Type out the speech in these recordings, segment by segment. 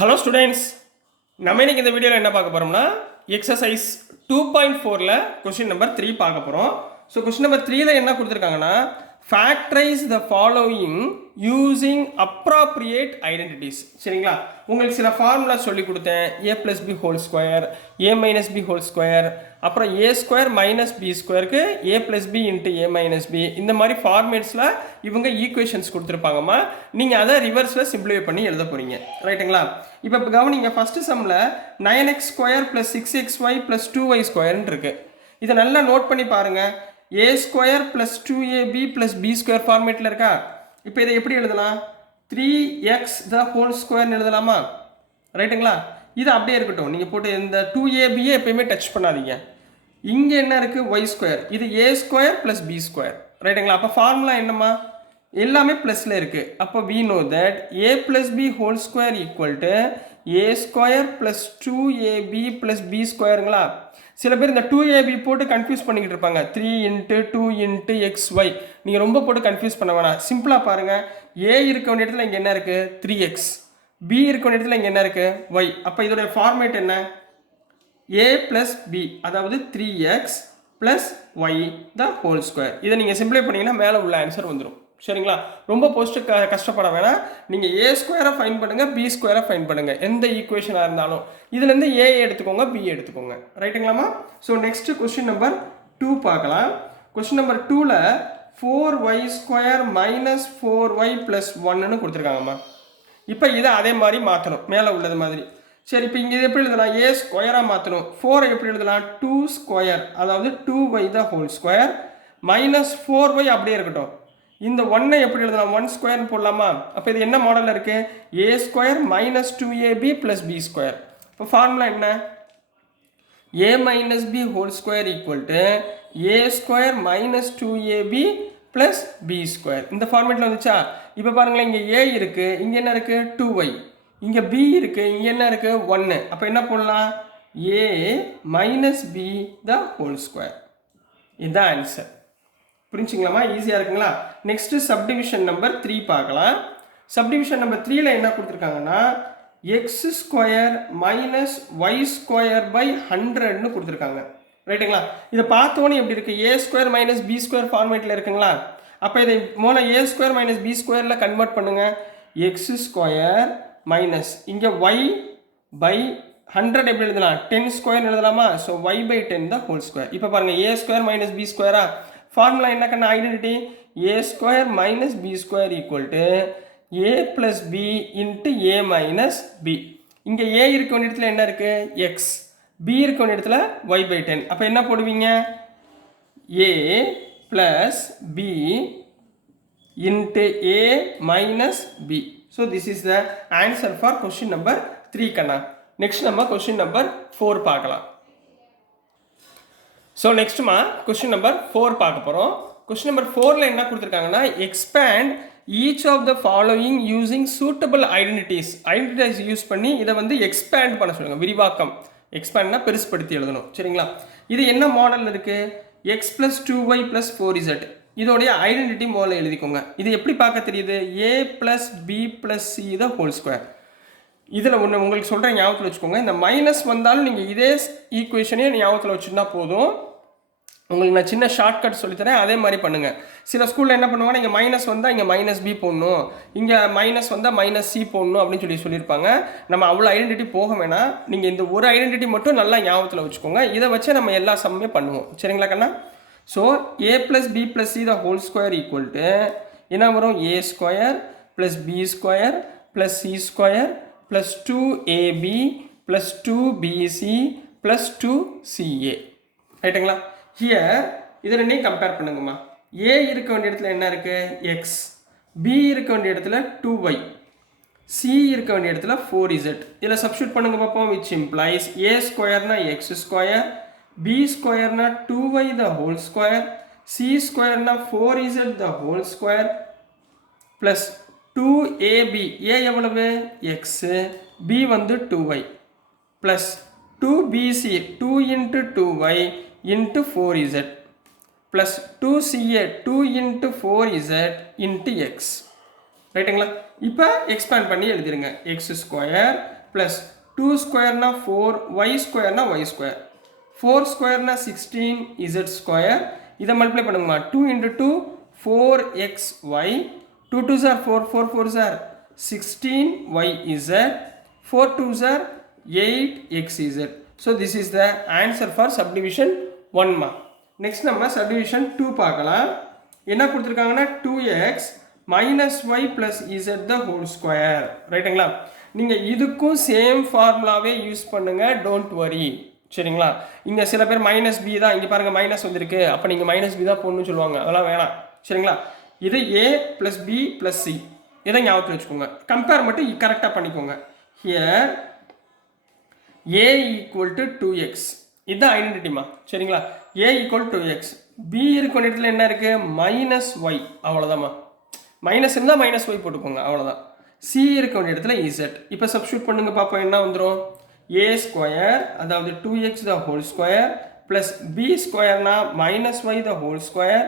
Hello students, நம்ம இன்னைக்கு இந்த வீடியோவில் என்ன பார்க்க போகிறோம்னா எக்ஸசைஸ் 2.4ல் கொஸ்டின் நம்பர் 3 பார்க்க போகிறோம். ஸோ கொஸ்டின் நம்பர் 3ல என்ன கொடுத்துருக்காங்கன்னா, ஃபேக்டரைஸ் த ஃபாலோயிங் யூஸிங் அப்ராப்ரியேட் ஐடென்டிட்டிஸ். சரிங்களா, உங்களுக்கு சில ஃபார்முலா சொல்லி கொடுத்தேன். ஏ ப்ளஸ் பி ஹோல் ஸ்கொயர், ஏ மைனஸ் பி ஹோல் ஸ்கொயர், அப்புறம் ஏ ஸ்கொயர் மைனஸ் பி ஸ்கொயருக்கு ஏ ப்ளஸ் பி இன்ட்டு ஏ மைனஸ் பி, இந்த மாதிரி ஃபார்மேட்ஸில் இவங்க ஈக்குவேஷன்ஸ் கொடுத்துருப்பாங்கம்மா. நீங்கள் அதை ரிவர்ஸில் சிம்பிளிஃபை பண்ணி எழுத போகிறீங்க. ரைட்டுங்களா? இப்போ கவனிங்க, ஃபஸ்ட்டு சம்மில் 9x square plus 6xy plus 2y ஸ்கொயர்னு இருக்குது. இதை நல்லா நோட் பண்ணி பாருங்கள். ஏ square plus 2ab plus B square ஃபார்மேட்டில் இருக்கா? இப்போ இதை எப்படி எழுதலாம்? 3x த ஹோல் ஸ்கொயர்னு எழுதலாமா? ரைட்டுங்களா? இது அப்படியே இருக்கட்டும். நீங்கள் போட்டு இந்த 2ab எப்பயுமே டச் பண்ணாதீங்க. இங்கே என்ன இருக்குது? Y square. இது A square plus B square. ரைட்டுங்களா? அப்போ ஃபார்முலா என்னம்மா? எல்லாமே ப்ளஸில் இருக்குது. அப்போ we know that a plus b whole square equal to a square plus 2ab plus b ஸ்கொயருங்களா? சில பேர் இந்த 2ab போட்டு கன்ஃபியூஸ் பண்ணிக்கிட்டு இருப்பாங்க. 3 இன்ட்டு 2 இன்ட்டு xy. நீங்கள் ரொம்ப போட்டு கன்ஃபியூஸ் பண்ண வேணாம். சிம்பிளாக பாருங்கள். a இருக்க வேண்டிய இடத்துல இங்கே என்ன இருக்குது? 3x. b இருக்க வேண்டிய இடத்துல இங்கே என்ன இருக்குது? y. அப்போ இதோடைய ஃபார்மேட் என்ன? a plus b, அதாவது 3x plus y the whole square. இதை நீங்கள் சிம்பிளை பண்ணிங்கன்னா மேலே உள்ள ஆன்சர் வந்துடும். சரிங்களா? ரொம்ப போஸ்ட்டு கஷ்டப்பட வேணாம். நீங்கள் ஏ ஸ்கொயரை ஃபைன் பண்ணுங்கள், பி ஸ்கொயரை ஃபைன் பண்ணுங்கள். எந்த ஈக்குவேஷனாக இருந்தாலும் இதுலேருந்து ஏ எடுத்துக்கோங்க, பி எடுத்துக்கோங்க. ரைட்டுங்களாம்மா? ஸோ நெக்ஸ்ட்டு கொஸ்டின் நம்பர் 2 பார்க்கலாம். கொஸ்டின் நம்பர் 2ல் 4y square minus 4y plus 1ன்னு கொடுத்துருக்காங்கம்மா. இப்போ இதை அதே மாதிரி மாற்றணும், மேலே உள்ளது மாதிரி. சரி, இப்போ இங்கே எப்படி எழுதலாம்? ஏ ஸ்கொயராக மாற்றணும். 4 எப்படி எழுதலாம்? 2 ஸ்கொயர், அதாவது 2y the whole square minus 4y அப்படியே இருக்கட்டும். இந்த 1 எப்படி எழுதலாம்? 1 ஸ்கொயர்னு போடலாமா? அப்போ இது என்ன மாடலில் இருக்குது? ஏ square minus 2ab plus B square. இப்போ ஃபார்முலா என்ன? A minus B whole square equal to A square minus 2ab plus B square. இந்த ஃபார்மேட்டில் வந்துச்சா? இப்போ பாருங்களேன், இங்கே ஏ இருக்குது, இங்கே என்ன இருக்குது? 2y. இங்கே பி இருக்குது, இங்கே என்ன இருக்குது? 1. அப்போ என்ன போடலாம்? A minus B the whole square. இதுதான் ஆன்சர். புரிஞ்சுங்களாமா? ஈஸியாக இருக்குங்களா? நெக்ஸ்ட்டு சப்டிவிஷன் நம்பர் 3 பார்க்கலாம். சப்டிவிஷன் நம்பர் 3ல என்ன கொடுத்துருக்காங்கன்னா, x square minus y square by 100ன்னு கொடுத்துருக்காங்க. ரைட்டுங்களா? இதை பார்த்தோன்னே எப்படி இருக்குது? ஏ ஸ்கொயர் மைனஸ் பி ஸ்கொயர் ஃபார்மேட்டில் இருக்குங்களா? அப்போ இதை மூல ஏ ஸ்கொயர் மைனஸ் பி ஸ்கொயரில் கன்வெர்ட் பண்ணுங்கள். எக்ஸ் ஸ்கொயர் மைனஸ் இங்கே ஒய் பை 100 எப்படி எழுதலாம்? 10 ஸ்கொயர் எழுதலாமா? So y by 10 the whole square. இப்போ பாருங்கள், ஏ ஸ்கொயர் மைனஸ் பி ஸ்கொயரா? ஃபார்முலா என்ன கண்ணா? Identity a square minus b square equal to A plus B into A minus B. இங்கே ஏ இருக்க வேண்டிய இடத்துல என்ன இருக்குது? எக்ஸ். பி இருக்க வேண்டிய இடத்துல ஒய் பை 10. அப்போ என்ன போடுவீங்க? A plus B into A minus b. So this is the answer for question number 3 கண்ணா. நெக்ஸ்ட் நம்ம கொஸ்டின் நம்பர் 4 பார்க்கலாம். ஸோ நெக்ஸ்ட்டுமா கொஸ்டின் நம்பர் 4 பார்க்க போகிறோம். கொஸ்டின் நம்பர் 4ல் என்ன கொடுத்துருக்காங்கன்னா, expand each of the following using suitable identities. Identities use பண்ணி இதை வந்து எக்ஸ்பேண்ட் பண்ண சொல்லுங்கள். விரிவாக்கம். எக்ஸ்பேண்ட்னா பெருசுப்படுத்தி எழுதணும். சரிங்களா? இது என்ன மாடலில் இருக்குது? X plus 2y plus 4z. இதோடைய ஐடென்டிட்டி முதல்ல எழுதிக்கோங்க. இது எப்படி பார்க்க தெரியுது? A plus b plus c the whole square. இதில் ஒன்று உங்களுக்கு சொல்கிறேன், ஞாபகத்தில் வச்சுக்கோங்க. இந்த மைனஸ் வந்தாலும் நீங்கள் இதே ஈக்குவேஷனே ஞாபகத்தில் வச்சுருந்தா போதும். உங்களுக்கு நான் சின்ன ஷார்ட்கட் சொல்லித்தரேன், அதே மாதிரி பண்ணுங்கள். சில ஸ்கூலில் என்ன பண்ணுவாங்கன்னா, இங்கே மைனஸ் வந்தால் இங்கே மைனஸ் பி போடணும், இங்கே மைனஸ் வந்தால் மைனஸ் சி போடணும் அப்படின்னு சொல்லியிருப்பாங்க. நம்ம அவ்வளோ ஐடென்டிட்டி போக வேணாம். நீங்கள் இந்த ஒரு ஐடென்டிட்டி மட்டும் நல்லா ஞாபகத்தில் வச்சுக்கோங்க. இதை வச்சு நம்ம எல்லா சம்மே பண்ணுவோம். சரிங்களா கண்ணா? So a plus b plus c the whole square equal to என்ன வரும்? A square plus B square plus c square plus 2ab plus 2bc plus 2ca. ரைட்டுங்களா? ஹியர் இதை ரெண்டையும் கம்பேர் பண்ணுங்கம்மா. ஏ இருக்க வேண்டிய இடத்துல என்ன இருக்குது? எக்ஸ். பி இருக்க வேண்டிய இடத்துல 2y. சி இருக்க வேண்டிய இடத்துல 4z. இதில் சப்ஸ்டியூட் பண்ணுங்க பார்ப்போம். விச் இம்ப்ளைஸ் ஏ ஸ்கொயர்னா எக்ஸ் ஸ்கொயர், பி ஸ்கொயர்னா 2y the whole square, c ஸ்கொயர்னா 4z the whole square plus 2ab. A எவ்வளவு? எக்ஸு, பி வந்து 2y plus 2bc 2 into 2y into 4z plus 2ca 2 into 4z into x. ரைட்டுங்களா? இப்போ expand பண்ணி எழுதிருங்க. X square plus 2 ஸ்கொயர்னா 4 y ஸ்கொயர்னா y square 4 ஸ்கொயர்னா 16 z ஸ்கொயர் இதை மல்டிப்ளை பண்ணுங்கம்மா 2 into 2 4xy 2 2s are 4 4 4s are 16yz 4 2s are 8xz. So this is the answer for subdivision 1 ma. Next நம்ம subdivision 2 பார்க்கலாம். என்ன கொடுத்திருக்காங்கன்னா 2x minus y plus z the whole square. ரைட்டுங்களா? நீங்க இதுக்கும் same ஃபார்முலாவே use பண்ணுங்க, don't worry. சரிங்களா? இங்க சில பேர் மைனஸ் பி தான், இங்க பாருங்க மைனஸ் வந்திருக்கு, அப்ப நீங்க மைனஸ் பி தான் போடணும்னு சொல்லுவாங்க. அதெல்லாம் வேணாம். சரிங்களா? இது a plus b plus c. இதை ஞாபகத்தில் வச்சுக்கோங்க. கம்பேர் மட்டும் கரெக்டாக பண்ணிக்கோங்க. Here a equal to 2x. இதுதான் ஐடென்டிட்டிமா. சரிங்களா? a equal to 2x. b இருக்கிற இடத்துல என்ன இருக்கு? Minus y. அவ்வளோதாம்மா. மைனஸ் இருந்தால் மைனஸ் y போட்டுக்கோங்க. அவ்வளோதான். c இருக்கிற இடத்துல z. இப்போ சப்ஸ்டியூட் பண்ணுங்க பார்ப்போம் என்ன வந்துடும். a ஸ்கொயர் அதாவது 2x the whole square plus b ஸ்கொயர்னா minus y the whole square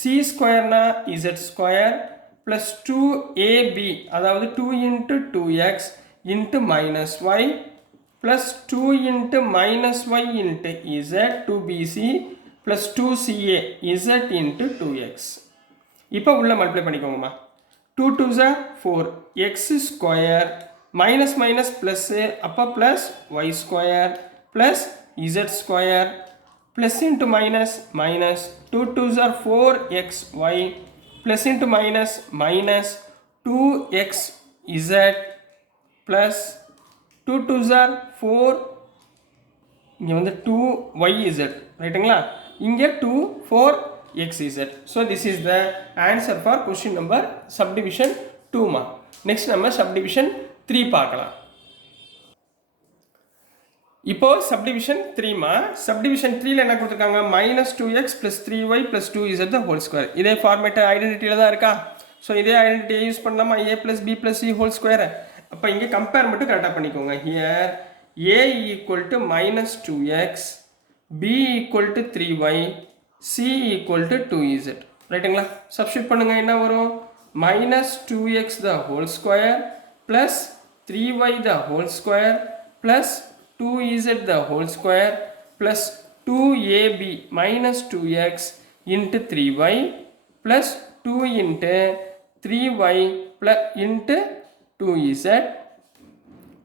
c ஸ்கொயர்னா z ஸ்கொயர் plus 2ab அதாவது 2 into 2x into minus y plus 2 into minus y into z 2bc plus 2ca z into 2x. இப்போ உள்ள multiply பண்ணிக்கோங்கம்மா. 2 2s are 4 x square minus minus plus அப்போ plus y square plus z square plus into minus minus 2 2s are 4xy plus into minus minus 2xz plus 2 2s are 4 இங்கே வந்து 2yz ரைட்டுங்களா, இங்கே 2 4xz. So this is the answer for question number subdivision 2 ma. Next நம்ம subdivision 3 பார்க்கலாம். இப்போ subdivision 3 மா. subdivision 3ல என்ன கொடுத்திருக்காங்க? -2x + 3y + 2z the whole square. இதே ஃபார்மேட் ஐடென்டிட்டில தான் இருக்கா? ஸோ இதே ஐடென்டிட்டியை யூஸ் பண்ணலாமா? a + b + c whole square. அப்போ இங்கே கம்பேர் மட்டும் கரெக்டாக பண்ணிக்கோங்க. here a equal to -2x, b equal to 3y, c equal to 2z. ரைட்டுங்களா? சப்ஸ்டியூட் பண்ணுங்க, என்ன வரும்? -2x the whole square plus 3y the whole square plus 2z the whole square plus 2ab minus 2x into 3y plus 2 into 3y plus into 2z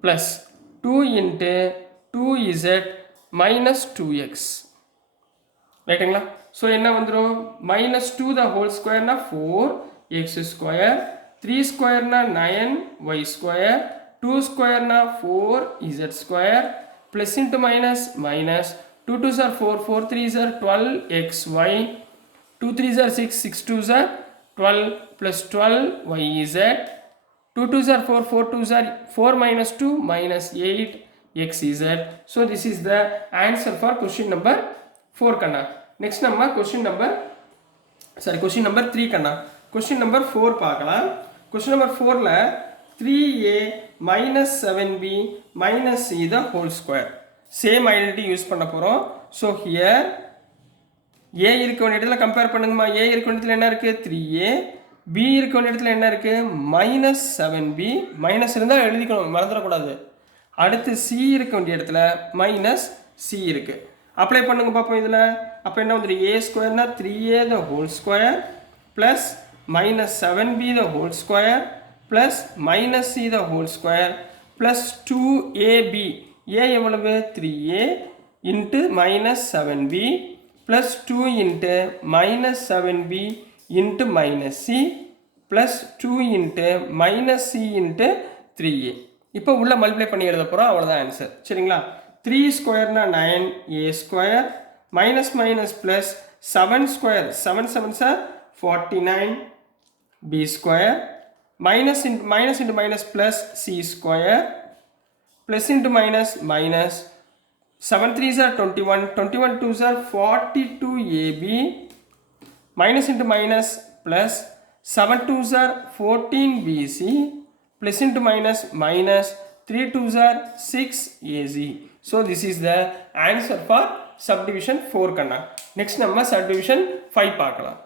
plus 2 into 2z minus 2x. ரைட்டுங்களா? So என்ன வந்துடும்? -2 the whole square na 4x square, 3 square na 9y square, 2 square na 4z square plus into minus minus 2 2s are 4 4 3s are 12xy 2 3s are 6 6 2s are 12 plus 12yz 2 2s are 4 4 2s are 4 minus 2 minus 8xz. So this is the answer for question number 4 kanna. Next நம்ம question number 3 kanna. question number 4 பார்க்கலாம். question number 4ல 3a minus 7b minus c the whole square. Same identity use பண்ண போகிறோம். So here a இருக்க வேண்டிய இடத்துல compare பண்ணுங்கம்மா. a இருக்க வேண்டிய இடத்துல என்ன இருக்குது? 3a. b இருக்க வேண்டிய இடத்துல என்ன இருக்குது? -7b. மைனஸ் இருந்தால் எழுதிக்கணும், மறந்துடக்கூடாது. அடுத்து c இருக்க வேண்டிய இடத்துல -c இருக்குது. அப்ளை பண்ணுங்க பார்ப்போம் இதில். அப்போ என்ன வந்துடும்? a ஸ்கொயர்னா 3a the whole square plus -7b the whole square plus minus c the whole square plus 2ab. a எவ்வளவு? 3a into -7b plus 2 into -7b into -c plus 2 into -c into 3a. இப்போ உள்ள multiply பண்ணி எழுத போகிறோம், அவ்வளோதான் answer. சரிங்களா? 3 ஸ்கொயர்னா 9a square minus minus plus 7 square 7 7s are 49b square minus into minus plus c square plus into minus minus 7 3s are 21 21 2s are 42ab minus into minus plus 7 2s are 14bc plus into minus minus 3 2s are 6az. So this is the answer for subdivision 4 kanna. Next நம்ம subdivision 5 பார்க்கலாம்.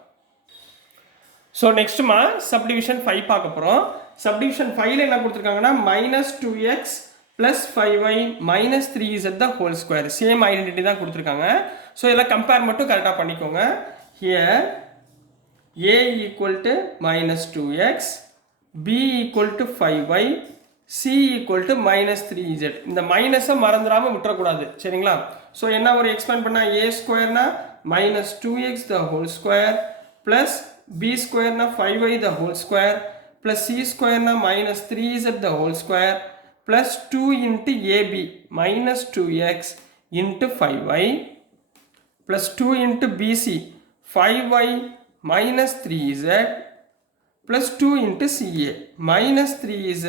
So நெக்ஸ்ட்டுமா subdivision 5 பார்க்க போகிறோம். Subdivision 5ல என்ன கொடுத்துருக்காங்கன்னா -2x plus 5y minus 3z the whole square. Same identity தான் கொடுத்துருக்காங்க. So இதெல்லாம் compare மட்டும் கரெக்டாக பண்ணிக்கோங்க. Here a equal to minus 2x, b equal to 5y, c equal to minus 3z. இந்த மைனஸை மறந்துடாமல் விட்டுறக்கூடாது, சரிங்களா? ஸோ என்ன ஒரு எக்ஸ்பேண்ட் பண்ணால் a ஸ்கொயர்னா minus 2x the whole square plus b ஸ்கொயர்னா 5y the whole square plus c ஸ்கொயர்னா minus 3z the whole square plus 2 into ab minus 2x into 5y plus 2 into bc 5y minus 3z plus 2 into ca minus 3z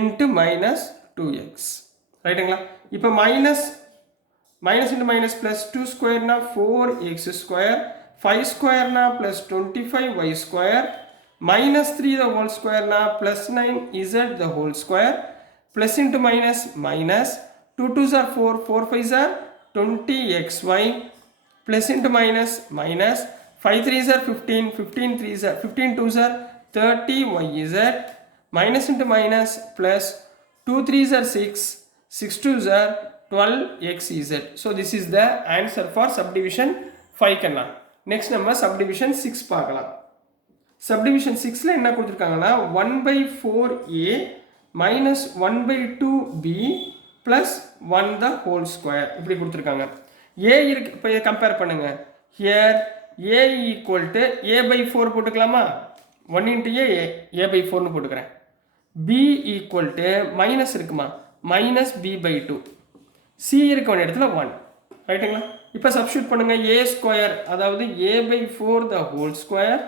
into minus 2x. ரைட்டுங்களா? இப்போ minus into minus plus 2 square na 4x square, 5 square na plus 25y square, minus 3 the whole square na plus 9z the whole square, plus into minus minus 2 2s are 4, 4 5s are 20xy, plus into minus minus 5 3s are 15, 15 3s are 15 2s are 30yz, minus into minus plus 2 3s are 6, 6 2s are 12xz. So this is the answer for subdivision 5 Kanna. Next நம்ம subdivision 6 பார்க்கலாம். Subdivision 6ல என்ன கொடுத்திருக்காங்கன்னா 1/4a minus 1/2b plus 1 the whole square இப்படி கொடுத்திருக்காங்க. a இருக்கு, இப்போ compare பண்ணுங்க. Here a equal to a/4 போட்டுக்கலாமா? 1 into a/4 னு போட்டுக்கிறேன். b equal to மைனஸ் இருக்குமா? minus b/2. c இருக்க வேண்டிய இடத்துல 1. ரைட்டுங்களா? இப்போ சப்ஸ்டிட்யூட் பண்ணுங்க. a ஸ்கொயர் அதாவது a/4 the whole square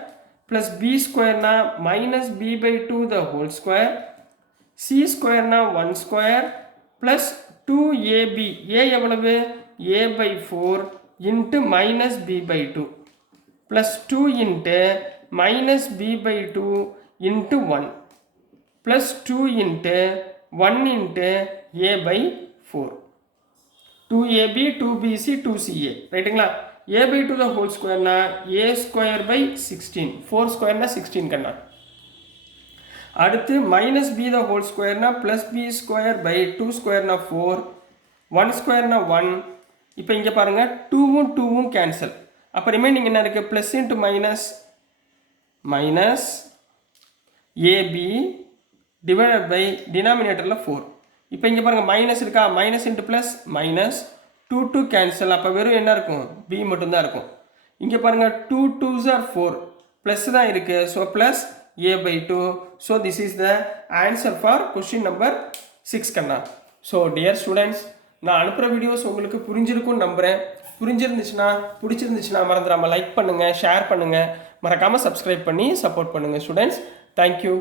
plus b ஸ்கொயர்னா minus b/2 the whole square, c ஸ்கொயர்னா 1 square plus 2ab a எவ்வளவு? a/4 into minus b/2 plus 2 into minus b/2 into 1 plus 2 into 1 into a/4. 2ab 2bc 2ca. ரைட்டுங்களா? a/2 the whole square na a square by 16. 4 square na 16 கண்ணா. அடுத்து minus b the whole square na plus b square by 2 square na 4, 1 square na 1. இப்போ இங்கே பாருங்க 2வும் 2வும் cancel. அப்போ remaining என்ன இருக்கு? plus into minus minus ab divided by denominatorல 4. இப்போ இங்கே பாருங்க மைனஸ் இருக்கா? Minus into plus minus 2 2 cancel. அப்போ வெறும் என்ன இருக்கும்? b மட்டும்தான் இருக்கும். இங்கே பாருங்க 2 2s are 4 ப்ளஸ் தான் இருக்கு. So plus a/2. So this is the answer for question number 6 கண்ணா. ஸோ டியர் ஸ்டூடெண்ட்ஸ், நான் அனுப்புகிற வீடியோஸ் உங்களுக்கு புரிஞ்சிருக்கும்னு நம்புகிறேன். பிடிச்சிருந்துச்சுன்னா மறந்துடாமல் லைக் பண்ணுங்கள், ஷேர் பண்ணுங்கள், மறக்காமல் சப்ஸ்கிரைப் பண்ணி சப்போர்ட் பண்ணுங்கள் ஸ்டூடெண்ட்ஸ். தேங்க்யூ.